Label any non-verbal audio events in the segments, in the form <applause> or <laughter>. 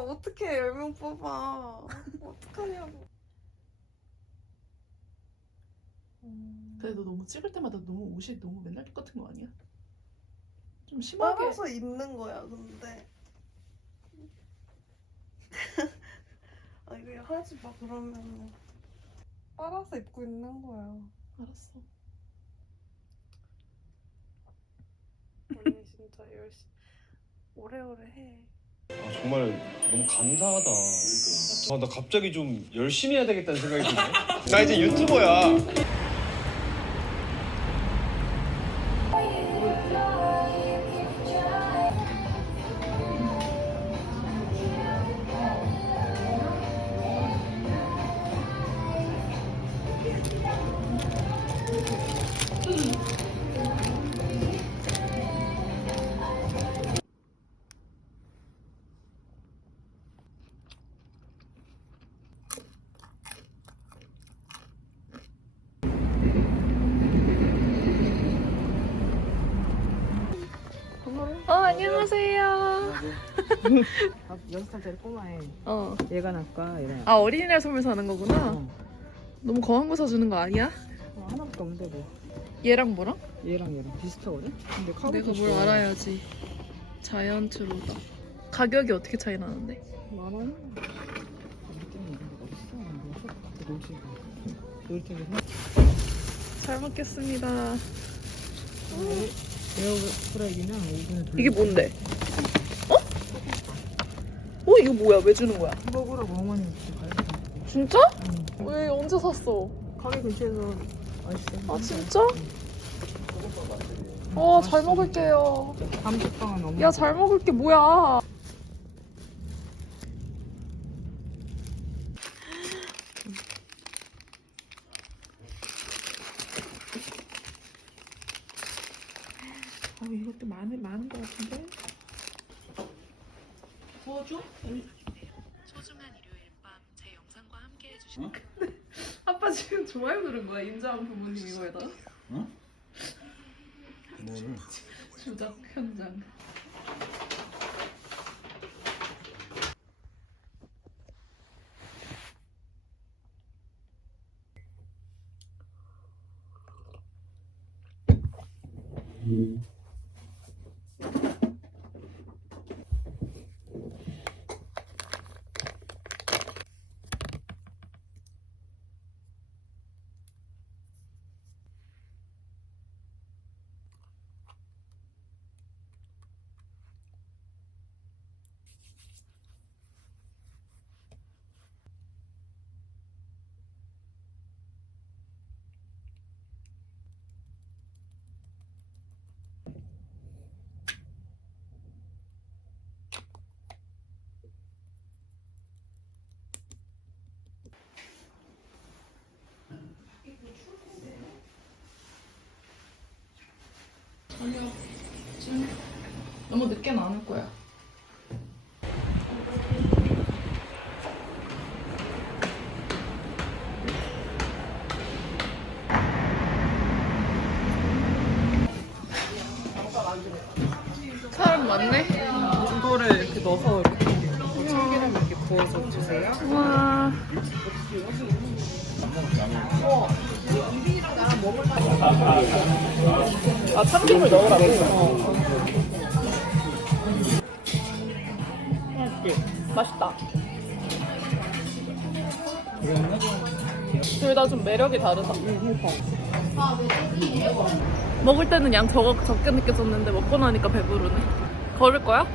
어떻게 10명 뽑아. 어떡하냐고. 음, 근데 너 너무 찍을 때마다 너무 옷이 너무 맨날 똑같은 거 아니야? 좀 심하게 빨아서 입는 거야, 근데. <laughs> 아, 이거 하지 마, 그러면. 빨아서 입고 있는 거야. 알았어 언니 진짜 열심히. 오래오래 해. 아, 정말 너무 감사하다. 아, 나 갑자기 좀 열심히 해야 되겠다는 생각이 드네. 나 이제 유튜버야. <laughs> 아, 여섯 살짜리 꼬마애 어. 얘가 날까 얘가 아 어린이날 선물 사는 거구나 어. 너무 거한 거 사주는 거 아니야? 어, 하나밖에 없는데 뭐 얘랑 뭐랑? 얘랑 얘랑 비슷하거든? 근데 카고 내가 뭘 알아야지 자이언트로다 가격이 어떻게 차이 나는데? 만원? 우리 때는 이런 거 어딨어? 뭐쇼 놀지 놀이터에서 잘 먹겠습니다 에어프라이기랑 오븐에 돌려 이게 뭔데? 어? 어 이거 뭐야 왜 주는 거야? 먹으라고 어머니 진짜? 응. 왜 언제 샀어? 가게 근처에서 맛있어 아 진짜? 어 잘 먹을게요 감쪽빵은 엄마 야 잘 먹을게 뭐야 어 이것도 많은 많은 것 같은데 구워줘? 소중한 일요일 밤 제 영상과 함께 해주신 아빠 지금 좋아요 누른 거야? 임자한 부모님 이거에다. 뭐를? 조작 현장 아니야 지금 너무 안올 거야. 사람 많네? 이거를 이렇게 넣어서 이렇게 참기름 이렇게 부어서 주세요? 와 아 참기름을 넣으라고 어. 맛있다 둘 다 좀 매력이 다르다 먹을 때는 양 적, 적게 느껴졌는데 먹고 나니까 배부르네 걸을 거야?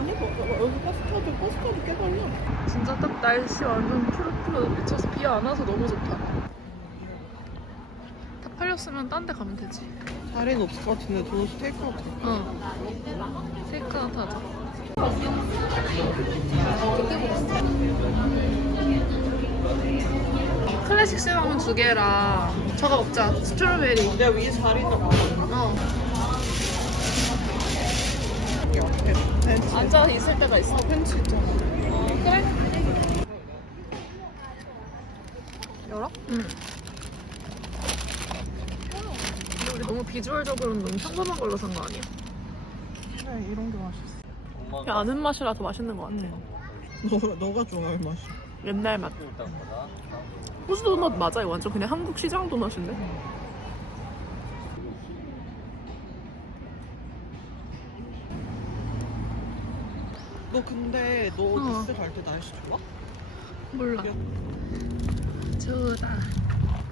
아니 뭐 여기 버스 타도 버스 타도 꽤 걸려. 진짜 딱 날씨 완전 푸르푸르 미쳐서 비 안 와서 너무 좋다. 다 팔렸으면 딴 데 가면 되지. 자리는 없을 것 같은데 도넛 테이크아웃 어 테이크아웃 하자. 클래식 시나몬 두 개랑 저거 먹자. 스트로베리. 내가 위에 자리 있나 봐. 어 앉아 있을 때가 있어 벤치 있잖아 어, 그래 열어? 응 근데 우리 너무 비주얼적으로는 너무 평범한 걸로 산 거 아니야? 그래 이런 게 맛있어 그냥 아는 맛이라 더 맛있는 것 같아 응. 너, 너가 좋아할 맛이. 옛날 맛. 호수 도넛 맞아요. 완전 그냥 한국 시장 도넛인데. 너 근데 너 어. 디스 갈 때 날씨 좋아? 몰라. 좋다.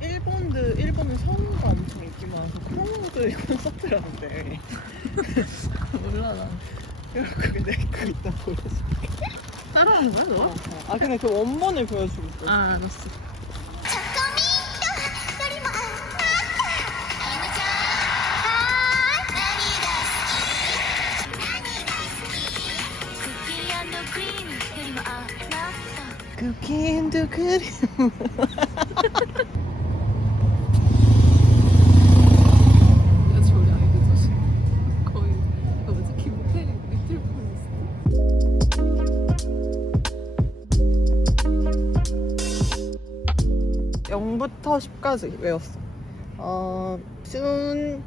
일본드 일본은 성우가 엄청 인기 많아서 크로우드 콘서트라는데 <laughs> 몰라 나. 그게 내거 이따 보여줄게. 따라하는 거야 너? 아 근데 그 원본을 보여주고 있어. 아 알았어. 그 리틀 프린스. 영부터 10까지 외웠어. 어, 순,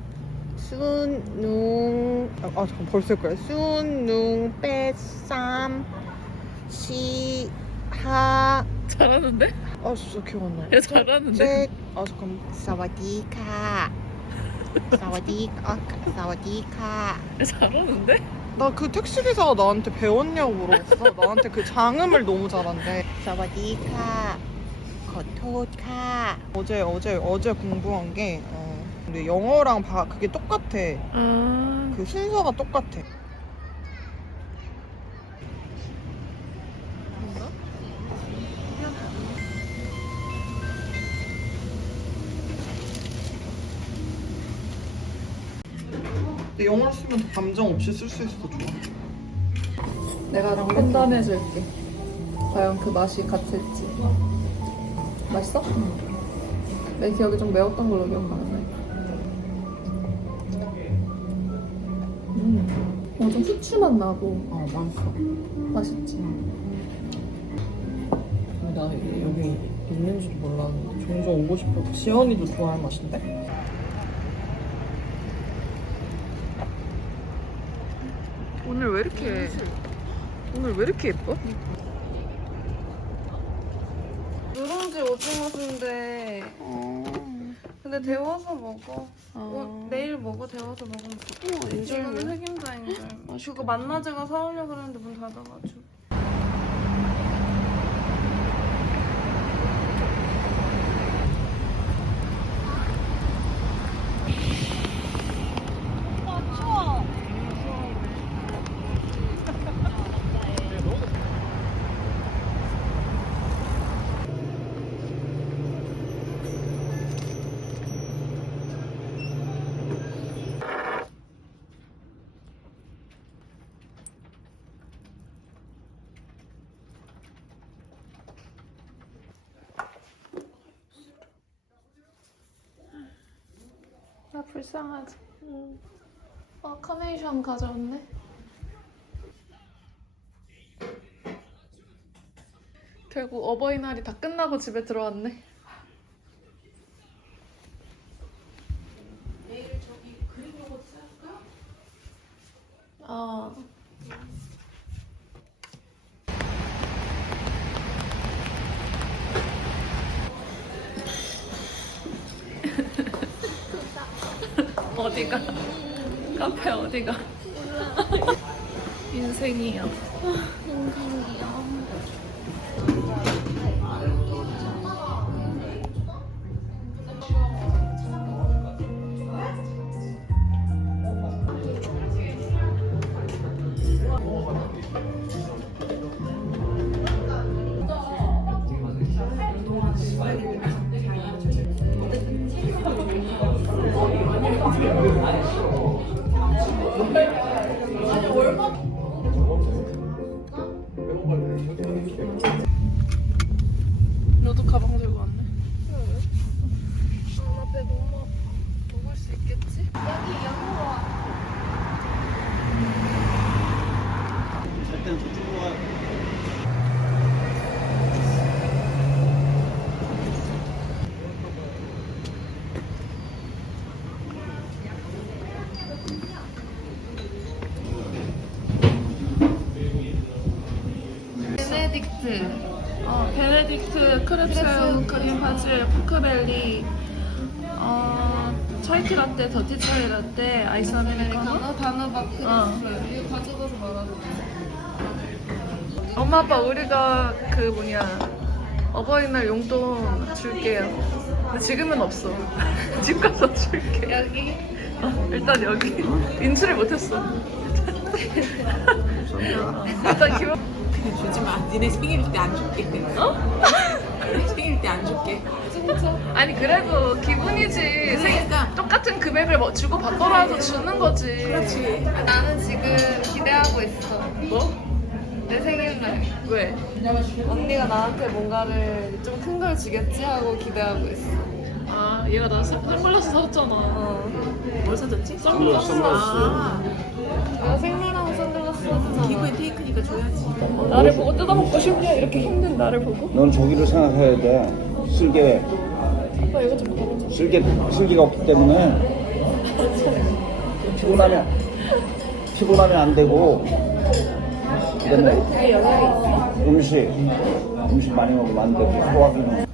순, 웅, 아, 아, 잠깐 벌써 거야. 순, 웅, 빼, 쌈, 시, 하, 잘하는데? 아, 진짜 기억 안 나. 야 잘하는데? 제, 아, 잠깐. 사와디카. 사와디카, 사와디카. 야 잘하는데? 나 그 택시 기사가 나한테 배웠냐고 물어봤어. 나한테 그 장음을 너무 잘한대. 사와디카. 거토카. 어제, 어제, 어제 공부한 게, 어, 근데 영어랑 바, 그게 똑같아. 아. 그 순서가 똑같아. 근데 영어로 쓰면 더 감정 없이 쓸 수 있어서 좋아. 내가 판단해 줄게. 과연 그 맛이 같을지. 맛있어? 내 기억에 좀 매웠던 걸로 기억나는데. 음. 어, 좀 후추 맛 나고 어, 맛있어. 맛있지. 나 여기 있는지도 몰랐는데 종종 오고 싶어. 지연이도 좋아할 맛인데? 오늘 왜 이렇게 오늘 왜 이렇게 예뻐? 누룽지 오징어 순대. 근데 데워서 먹어. 어, 내일 먹어 데워서 먹으면 어, 지금은 흑임자인 줄. 그거 만나 제가 사오려고 그랬는데 문 닫아가지고. 나 불쌍하지. 어 카네이션 가져왔네. 결국 어버이날이 다 끝나고 집에 들어왔네. 아. 어디가? <laughs> 카페 어디가? <laughs> 인생이야. 너도 베네딕트. 어, 베네딕트 크랩 새우 크림 바질 포크벨리. 어, 차이티 라떼, 더티 차이 라떼, 아이스 아메리카노, 단호박 크림. 이거 가져가서 말하는 엄마 아빠 우리가 그 뭐냐 어버이날 용돈 줄게요. 근데 지금은 없어. <laughs> 집 가서 줄게. 여기? 어, 일단 여기. 인출을 못했어. 일단 기분. 주지 마. 니네 생일 때 안 줄게. 어? <laughs> 생일 때 안 줄게. 아니 그래도 기분이지. 생일 그러니까. 똑같은 금액을 뭐 주고 받더라도 주는 거지. 그렇지. 나는 지금 기대하고 있어. 뭐? 내 생일날. 왜? 언니가 나한테 뭔가를 좀 큰 걸 주겠지 하고 기대하고 있어. 아, 얘가 나 선- 선글라스 사줬잖아. 어. 뭘 사줬지? 선글라스. 아, 내가 생일하고 선글라스 샀잖아. 기부엔 테이크니까 줘야지. 나를 보고 뜯어먹고 싶냐? 이렇게 힘든 나를 보고? 넌 저기를 생각해야 돼. 먹어줘. 쓸개, 쓸개가 없기 때문에 피곤하면 피곤하면 안 되고 그다음에 음식 음식 많이 먹으면 안 되고 소화기능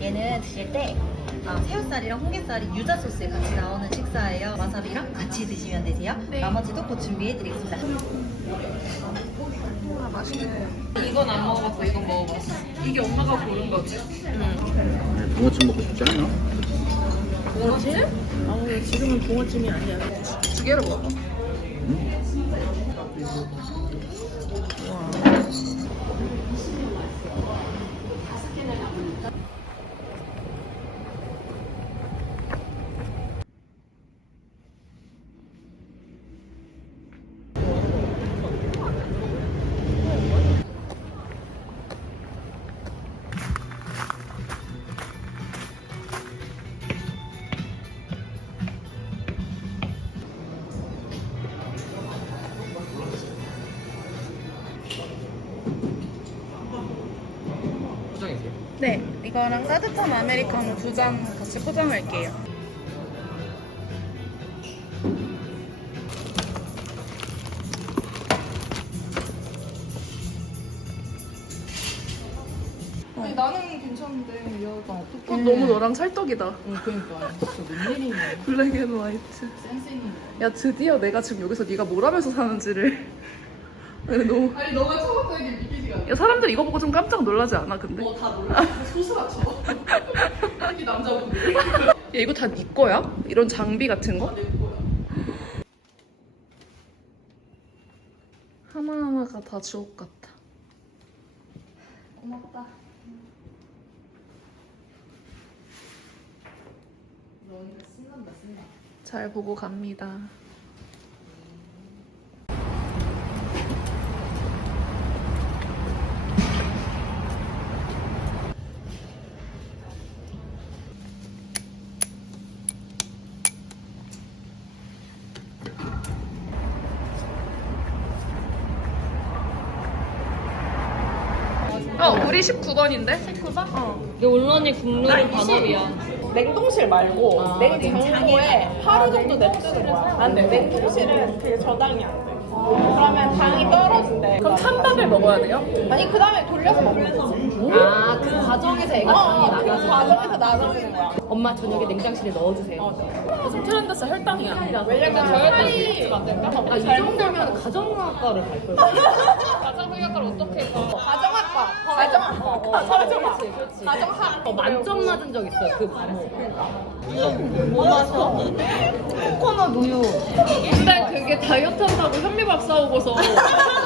얘는 드실 때 어, 새우살이랑 홍게살이 유자 소스에 같이 나오는 식사예요. 와사비랑 같이 드시면 되세요. 나머지도 곧 준비해드리겠습니다. 아, 맛있네. 이건 안 먹어봤고 이건 먹어봤어. 이게 엄마가 고른 거지? 붕어찜 먹고 싶지 않아? 아우, 지금은 붕어찜이 아니야. 두 개를 먹어. 포 이거랑 따뜻한 아메리카노 두 잔 같이 포장할게요. 아니, 나는 괜찮은데 얘가 어떡해. 너무 너랑 찰떡이다. 응, 그러니까. 진짜 웬일이냐. 블랙 앤 화이트. 센스 있는 야 드디어 내가 지금 여기서 네가 뭘 하면서 사는지를 <laughs> 아니 너무 아니 너가 처음부터 이게 않아 야 사람들 이거 보고 좀 깜짝 놀라지 않아 근데? 어 다 놀라 소스라쳐 특히 남자분들 야 이거 다 네 거야? 이런 장비 같은 거? 내 거야 하나하나가 다 주옥 같아 고맙다 잘 보고 갑니다. 어, 우리 19번인데? 19번? 어. 언론이 국룰은 반업이야. 냉동실 말고 냉장고에 하루 정도 냅두는 거야. 안 돼. 냉동실은 그게 저당이 안 돼. 그러면 당이 떨어진대. 그럼 찬밥을 먹어야 돼요? 아니 그 다음에 돌려서 돌려서. 아, 그 과정에서 애가 당이 어, 그 나가지고. 과정에서 나눠지는 거야. 엄마 저녁에 냉장실에 넣어주세요. 요즘 트렌드스 혈당이야. 왜냐면 살이 아, 이 정도면 가정학과를 갈 거야. <laughs> 가정의학과를 어떻게 가? 그렇지, 그렇지. 가정학. 어, 만점 맞은 적 있어요, 그 과목. 코코넛 우유. 근데 그게 다이어트 한다고 현미밥 사오고서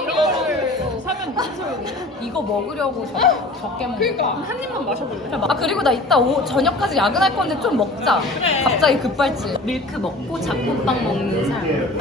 이런 거를 사면 무슨 소용이야? 이거 먹으려고 적- 적게 먹는 그러니까 한 입만 마셔볼래? 아 그리고 나 이따 오, 저녁까지 야근할 건데 좀 먹자. 갑자기 급발진. 밀크 먹고 잡곡빵 먹는 삶.